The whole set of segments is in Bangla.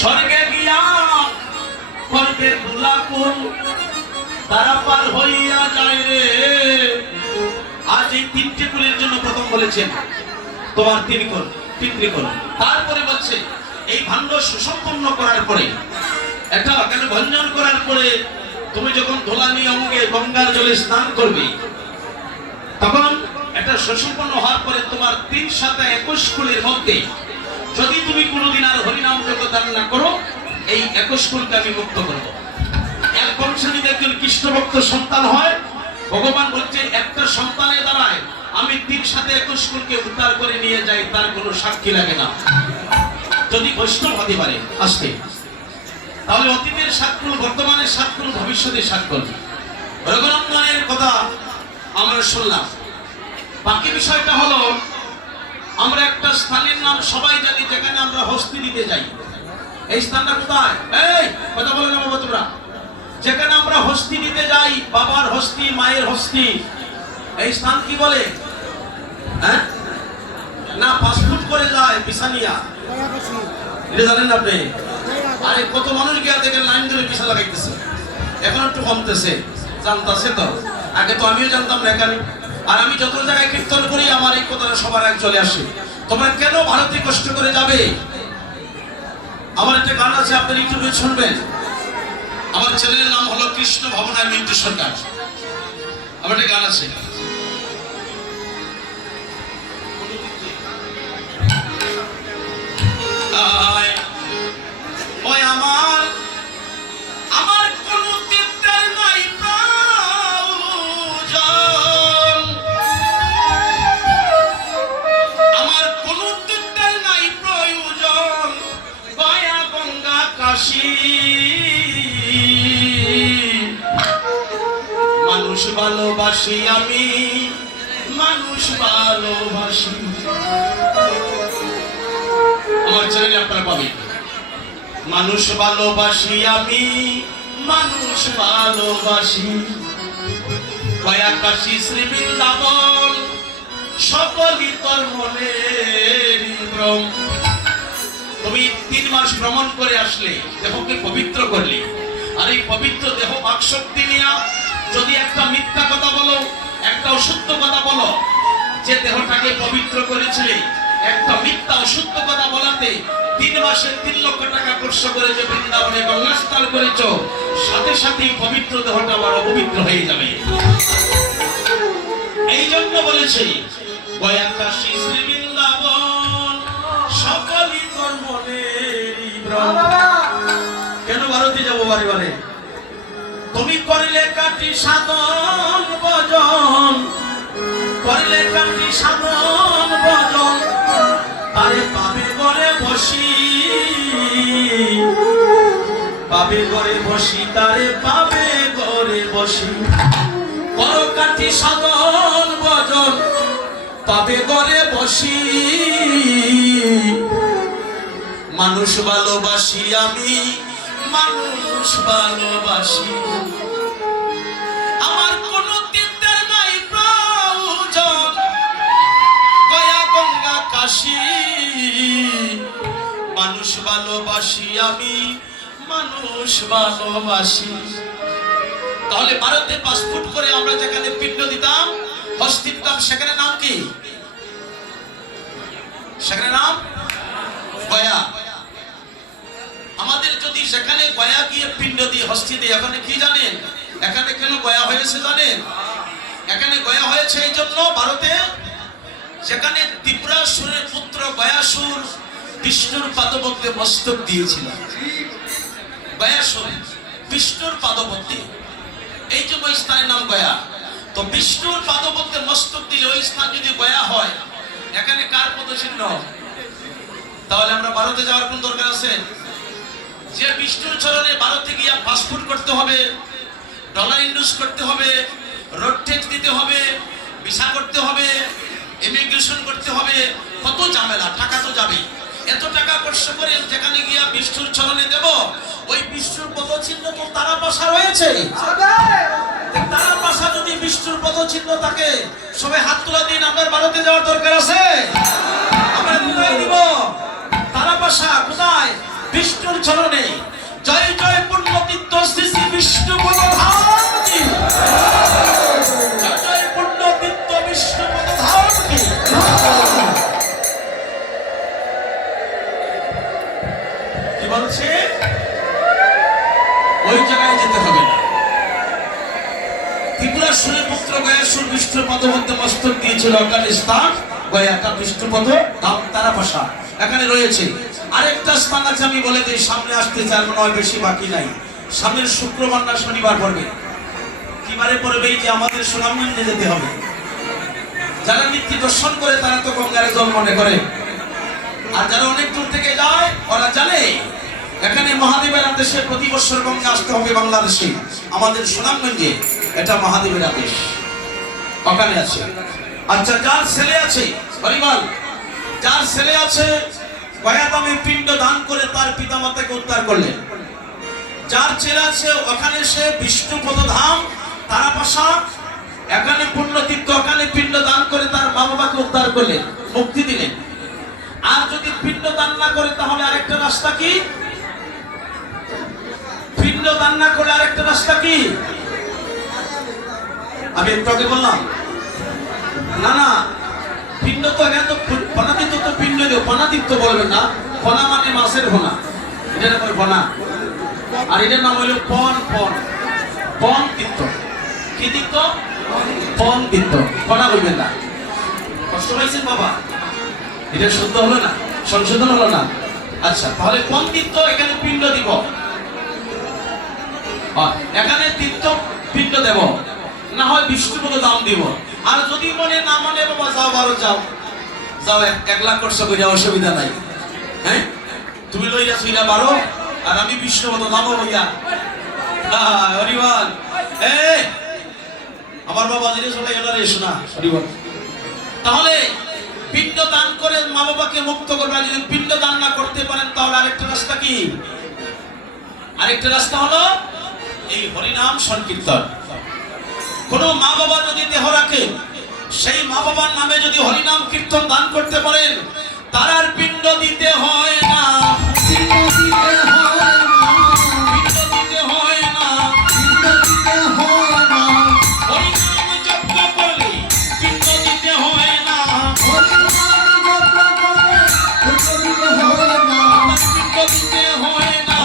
স্বর্গে গিয়া করবে দুলাকুল তারা পার হইয়া যায় রে। আজ এই তিনটি কুলের জন্য প্রথম বলেছেন তোমার তিনটি কুল। তারপরে বলছে এই ভাণ্ড সুসম্পন্ন করার পরে এটা কেন ভঞ্জন করার পরে তুমি যখন ধোলানি অঙ্গে গঙ্গার জলে স্নান করবে, তখন এটা সুসম্পন্ন হওয়ার পরে তোমার 3 7 21 কুলের মধ্যে যদি তুমি কোনোদিন আর হরিনাম জগদান না করো, এই 21 কুলকে আমি মুক্ত করবো। এক বংশে যদি একজন কৃষ্ণ ভক্ত সন্তান হয়, ভগবান বলছে একটা সন্তানের দ্বারায় আমি 3 7 21 কুলকে উদ্ধার করে নিয়ে যাই, তার কোনো সাক্ষী লাগে না, যদি বৈষ্ণব হতে পারে আসতে। তাহলে অতীতের 7 কুল, বর্তমানের 7 কুল, ভবিষ্যতের 7 কুল। রঘুনন্দনের কথা আমরা শুনলাম। বাকি বিষয়টা হলো আমরা একটা স্থানের নাম সবাই জানি, যেখানে আমরা হস্তি দিতে যাই। এই স্থানটা কোথায়? এই কথা বলে না বাবা তোমরা। যেখানে আমরা হস্তি দিতে যাই, বাবার হস্তি, মায়ের হস্তি, এই স্থান কি বলে? হ্যাঁ না, পাসপোর্ট করে যায় বিছানিয়া, এটা জানেন আপনি? আরে কত মানুষ গিয়া দেখেন লাইন ধরে পিছা লাগাইতেছে, এখন একটু কমতেছে, জানতেছে তো। আগে তো আমিও জানতাম না এখানে। আর আমি যত জায়গায় কীর্তন করি আমার এই কথাটা সবার আগে চলে আসে, তোমরা কেন ভারতে কষ্ট করে যাবে? আমার একটা গান আছে, আপনারা একটু শুনবেন। আমার চ্যানেলের নাম হলো কৃষ্ণ ভাবনায় মিন্টু সরকার। আমার একটা গান আছে, ওই আমার আমার কোন চিত্তের নাই প্রয়োজন, আমার কোন চিত্তের নাই প্রয়োজন, গয়া গঙ্গা কাশী। মানুষ ভালোবাসি আমি, মানুষ ভালোবাসি। আমার চ্যানেলে আপনারা পাবেন, মানুষ ভালোবাসি আমি, মানুষ ভালোবাসি। গয়া কাশী শ্রী বৃন্দাবন সকলই তোর মনের ভ্রম। তুমি 3 মাস ভ্রমণ করে আসলে, দেহকে পবিত্র করলে, আর এই পবিত্র দেহ বাকশক্তি নিয়ে যদি একটা মিথ্যা কথা বলো, একটা অশুদ্ধ কথা বলো, যে দেহটাকে পবিত্র করেছিলে, একটা মিথ্যা অশুদ্ধ কথা বলাতে 3 মাসে 3 লক্ষ টাকা খরচ করে যে বৃন্দাবনে গঙ্গাস্নান করেছ, সাথে সাথেই পবিত্র দেহটা আবার অপবিত্র হয়ে যাবে। এই জন্য বলেছে গয়া কাশী শ্রী বৃন্দাবন সকলই তোর মনের ভ্রম। কেন ভারতে যাবো বারে বারে? তুমি করিলে কাটি সাধন ভজন, করিলে কাটি সাধন ভজন, তারে পাবে ঘরে বসি, পাবে ঘরে বসি, তারে পাবে ঘরে বসি। করো কাটি সাধন ভজন, পাবে ঘরে বসি। মানুষ ভালোবাসি আমি, মানুষ ভালোবাসি। আমার কোন চিন্তার নাই প্রয়োজন, গয়া গঙ্গা কাশী। মানুষ ভালোবাসি আমি, মানুষ ভালোবাসি। তাহলে ভারতে পাসপোর্ট করে আমরা যেখানে পিণ্ড দিতাম, হস্তি দিতাম, সেখানে নাম কি? সেখানে নাম গয়া। আমাদের যদি সেখানে গয়া গিয়ে পিণ্ড দিয়ে হস্তি দিয়ে, এখানে কি জানেন? এখানে কেন গয়া হয়েছে জানেন? এখানে গয়া হয়েছে এই জন্য, ভারতে যেখানে ত্রিপুরাসুরের পুত্র গয়াসুর বিষ্ণুর পাদপদ্মে মস্তক দিয়েছিল, গয়াসুর বিষ্ণুর পাদপদ্মে, এই জন্য ওই স্থানের নাম গয়া। তো বিষ্ণুর পাদপদ্মে মস্তক দিলে ওই স্থান যদি গয়া হয়, এখানে কার পদচিহ্ন? তাহলে আমরা ভারতে যাওয়ার কোন দরকার আছে? যে বিষ্ণুর চরণে ভারতে গিয়া পাসপোর্ট করতে হবে, ডলার ইনভেস্ট করতে হবে, রোড ট্যাক্স দিতে হবে, ভিসা করতে হবে, ইমিগ্রেশন করতে হবে, কত ঝামেলা, টাকা তো যাবে। এত টাকা খরচ করে যেখানে গিয়া বিষ্ণুর চরণে দেব, ওই বিষ্ণুর পদচিহ্ন তো তারা পাশা রয়েছে। তারা পাশা যদি বিষ্ণুর পদচিহ্ন থাকে, সবাই হাত তোলা দিন। আমাদের ভারতে যাওয়ার দরকার আছে? আমরা কোথায় দিব? তারা পাশা কোথায়? বিষ্ণুর চরণে জয় জয় পুণ্যতীর্থ শ্রী শ্রী বিষ্ণুপদ ধাম কি জয় জয় পুণ্যতীর্থ বিষ্ণুপদ ধাম কি। কি বলছে? ওই জায়গায় যেতে হবে না। ত্রিপুরাসুরের পুত্র গয়াসুর বিষ্ণুর পদমধ্যে মস্তক দিয়েছিল অকালে স্থান গয়াকা বিষ্ণুপদ ধাম তারাপাশা এখানে রয়েছে। আরেকটা স্থান আছে আমি বলে দিই, সামনে আসতে চার নয় বেশি বাকি নাই, সামনের শুক্রবার না শনিবার পড়বে। কিবারে পড়বে? এই যে আমাদের সুনামগঞ্জে যেতে হবে। যারা নিত্য দর্শন করে তারা তো গঙ্গার জল মনে করে, আর যারা অনেক দূর থেকে যায় ওরা জানে এখানে মহাদেবের আদেশে প্রতি বছর গঙ্গা আসতে হবে বাংলাদেশে। আমাদের সুনামগঞ্জে এটা মহাদেবের আদেশ, ওখানে আছে। আচ্ছা, যার ছেলে আছে হরিবল, যার ছেলে আছে গয়াদামে পিণ্ড দান করে তার পিতামাতাকে উদ্ধার করলেন। যার ছেলে আছে ওখানে সে বিষ্ণুপদ ধাম তারাপাশা এখানে পুণ্যতীর্থ ওখানে পিণ্ড দান করে তার মা বাবাকে উদ্ধার করলেন, মুক্তি দিলেন। আর যদি পিণ্ড দান না করে তাহলে আরেকটা রাস্তা কি? পিণ্ড দান না করলে আরেকটা রাস্তা কি? আমি একটু আগে বললাম না না, পিণ্ড তো এখানে তো পনাতীর্থ তো পিণ্ড দেব, পনাতীর্থ বলবেন না। পনা মানে মাছের ভোনা, এটার নাম ভোনা, আর এটার নাম হলো পন পন পন তীর্থ। কি তীর্থ? পন তীর্থ। পনা বলবেন না। কষ্ট পাইছেন বাবা? এটা শুদ্ধ হলো না, সংশোধন হলো না। আচ্ছা, তাহলে পন তীর্থ এখানে পিণ্ড দিব, এখানে তীর্থ পিণ্ড দেব, না হয় বিষ্ণুপদ দাম দিব। আর যদি মনে না মানে বাবা যাও, বারো যাও যাও, 1 লাখ করছো কইরা অসুবিধা নাই। হ্যাঁ, তুমি লইয়া শুইলা বারো আর আমি বিষ্ণুপদ দামও হইয়া হরিবল। আমার বাবা জিনিস হলে এলা রে শোনা হরিবল। তাহলে পিণ্ড দান করে মা বাবাকে মুক্ত করবেন। যদি পিণ্ড দান না করতে পারেন তাহলে আরেকটা রাস্তা কি? আরেকটা রাস্তা হলো এই হরিনাম সংকীর্তন। কোন মা বাবা যদি দেহ রাখে, সেই মা বাবার নামে যদি হরিনাম কীর্তন দান করতে পারেন, তার আর পিণ্ড দিতে হয় না, পিণ্ড দিতে হয় না। হরিনাম যজ্ঞ করলে পিণ্ড দিতে হয় না, পিণ্ড দিতে হয় না।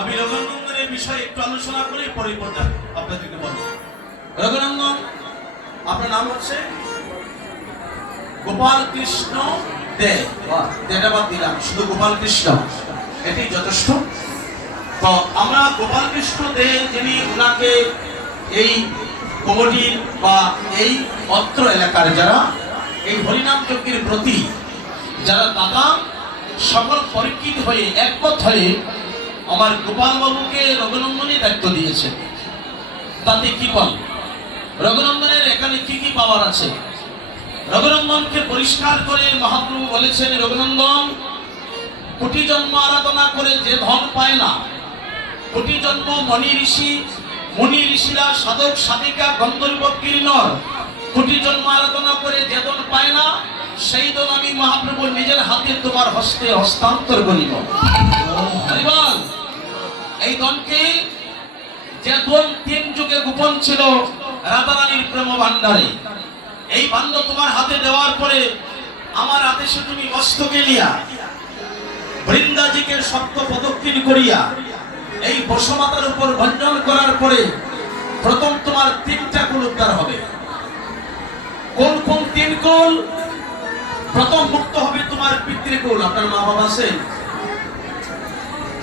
আমি রবীন্দ্রের বিষয়ে আলোচনা করে পরে পর্যায়ে আপনাদেরকে বলবো। রঘুনন্দন, আপনার নাম হচ্ছে গোপাল কৃষ্ণ দে। দেটা বাদ দিলাম, শুধু গোপাল কৃষ্ণ, এটি যথেষ্ট। তো আমরা গোপাল কৃষ্ণ দে, যিনি ওনাকে এই কমিটির বা এই অত্র এলাকার যারা এই হরিনাম যজ্ঞের প্রতি যারা দাদা সকল পরীক্ষিত হয়ে একমত হয়ে আমার গোপাল বাবুকে রঘুনন্দনের দায়িত্ব দিয়েছেন। তাতে কি পান? রঘুনন্দনের এখানে কি কি পাওয়ার আছে? রঘুনন্দনকে পরিষ্কার করে মহাপ্রভু বলেছেন, রঘুনন্দন কোটি জন্ম আরাধনা করে যে ধন পায় না, কোটি জন্ম মুনি ঋষিরা সাধক সাধিকা গন্ধর্ব কিন্নর কোটি জন্ম আরাধনা করে যে ধন পায় না, সেই ধন আমি মহাপ্রভু নিজের হাতে তোমার হস্তে হস্তান্তর করিব। এই ধনকে, যে ধন 3 যুগে গোপন ছিল রাধারানীর প্রেম ভান্ডারে, এই ভান্ড তোমার হাতে দেওয়ার পরে আমার আদেশে তুমি মস্তকে নিয়া বৃন্দাজিকে সপ্ত প্রদক্ষিণ করিয়া এই বসমাতার উপর ভঞ্জন করার পরে প্রথম তোমার 3টা কুল উদ্ধার হবে। কোন কোন 3 কুল? প্রথম মুক্ত হবে তোমার পিতৃকুল। আপনার মা বাবা আছে?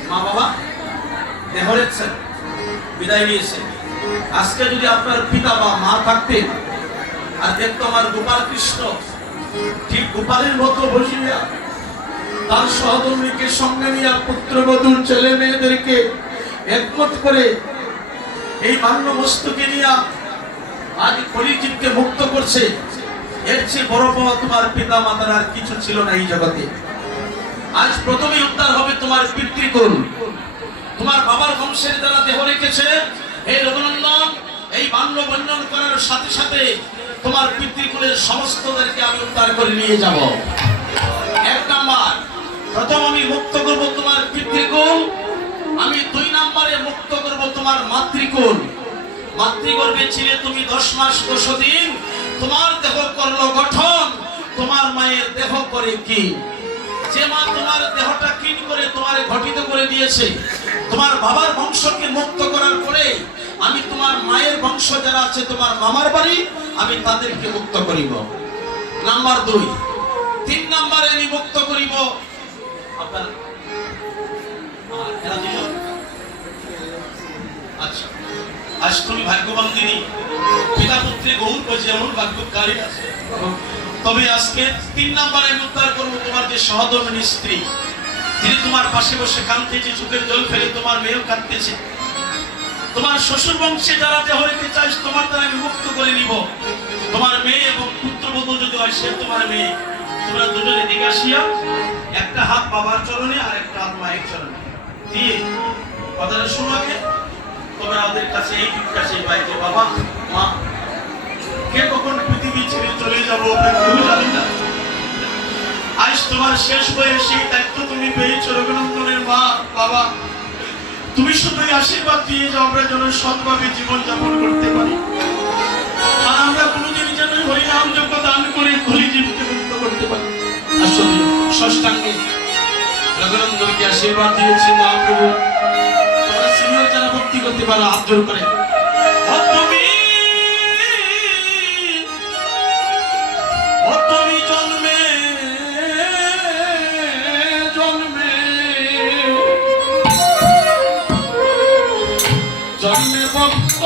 মা বাবা দেহ রেখেছেন, বিদায় নিয়েছে। আজকে যদি আপনার পিতা বা মা থাকতেন আর দেখতো আমার গোপাল কৃষ্ণ ঠিক গোপালের মতো বসিয়া তার সহধর্মীকে সঙ্গে নিয়ে পুত্রবধূর ছেলে মেয়েদেরকে একমত করে এই মান্য মস্তকে নিয়ে আজ কলিজীবকে মুক্ত করছে, এর চেয়ে বড় পাওয়া তোমার পিতা মাতার আর কিছু ছিল না এই জগতে। আজ প্রথমেই উদ্ধার হবে তোমার পিতৃকুল। তোমার বাবার বংশের যারা দেহ রেখেছে, এই রঘুনন্দন এই মান্য বন্ধন করার সাথে সাথে তোমার পিতৃকুলের সমস্তদেরকে আমি উদ্ধার করে নিয়ে যাব। 1 নাম্বার, প্রথম আমি মুক্ত করব তোমার পিতৃকুল। আমি 2 নম্বরে মুক্ত করব তোমার মাতৃকুল। মাতৃগর্ভে ছিলে তুমি 10 মাস 10 দিন, তোমার দেহ করলো গঠন, তোমার মায়ের দেহ করে কি? যে মা তোমার দেহটা কিন করে তোমার গঠিত করে দিয়েছে, তোমার বাবার বংশকে মুক্ত করার পরে আমি তোমার মায়ের বংশ যারা আছে তোমার মামার বাড়ি, আমি তাদেরকে মুক্ত করিব। নাম্বার 2। 3 নম্বরে আমি মুক্ত করিব আপনার আচ্ছা, আজ তুমি ভাগ্যবান দিনী, পিতা পুত্রে গৌর বোঝে এমন ভাগ্যকারী আছে। তবে আজকে 3 নম্বরে আমি উদ্ধার করবো তোমার যে সহধর্মিণী স্ত্রী, যিনি তোমার পাশে বসে কাঁদতেছে, চোখের জল ফেলে, তোমার মেয়েও কাঁদতেছে। তোমার শ্বশুর বংশে যারা দেহ রেখে চাইছ, তোমার দ্বারা আমি মুক্ত করে নিব। তোমার মেয়ে এবং পুত্রবধূ যদি হয় সে তোমার মেয়ে, তোমরা দুজনে দিকে আসিয়া একটা হাত বাবার চরণে আর একটা হাত মায়ের চরণে দিয়ে কথাটা শোনো। আগে তোমরা ওদের কাছে এই কাছে বাইকে, বাবা মা কে কখন পৃথিবী ছেড়ে চলে যাবো কেউ জানি না। আজ তোমার শেষ বয়সে দায়িত্ব তুমি পেয়েছো রঘুনন্দনের মা বাবা, তুমি শুধুই আশীর্বাদ দিয়ে যাও আমরা যেন সৎভাবে জীবন যাপন করতে পারি, আর আমরা কোনোদিন যেন হরিনাম যজ্ঞ দান করে কলিজীবকে মুক্ত করতে পারি। আসলে ষষ্ঠাঙ্গে রঘুনন্দনকে আশীর্বাদ দিয়েছে মহাপ্রভু। তোমরা সিনিয়র যারা ভক্তি করতে পারো হাত জোর করে। জন্মে জন্মে জন্মে ভক্ত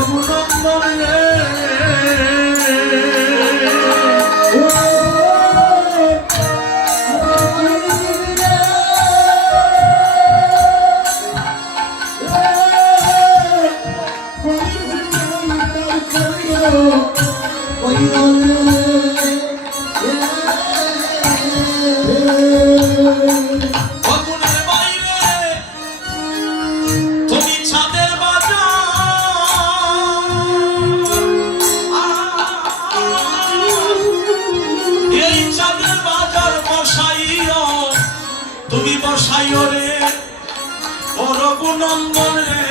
রঘুনন্দন রে তুমি বসাইও রে ও রঘুনন্দন রে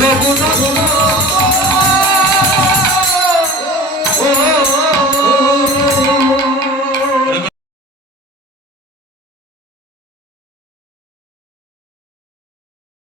রঘুনাথ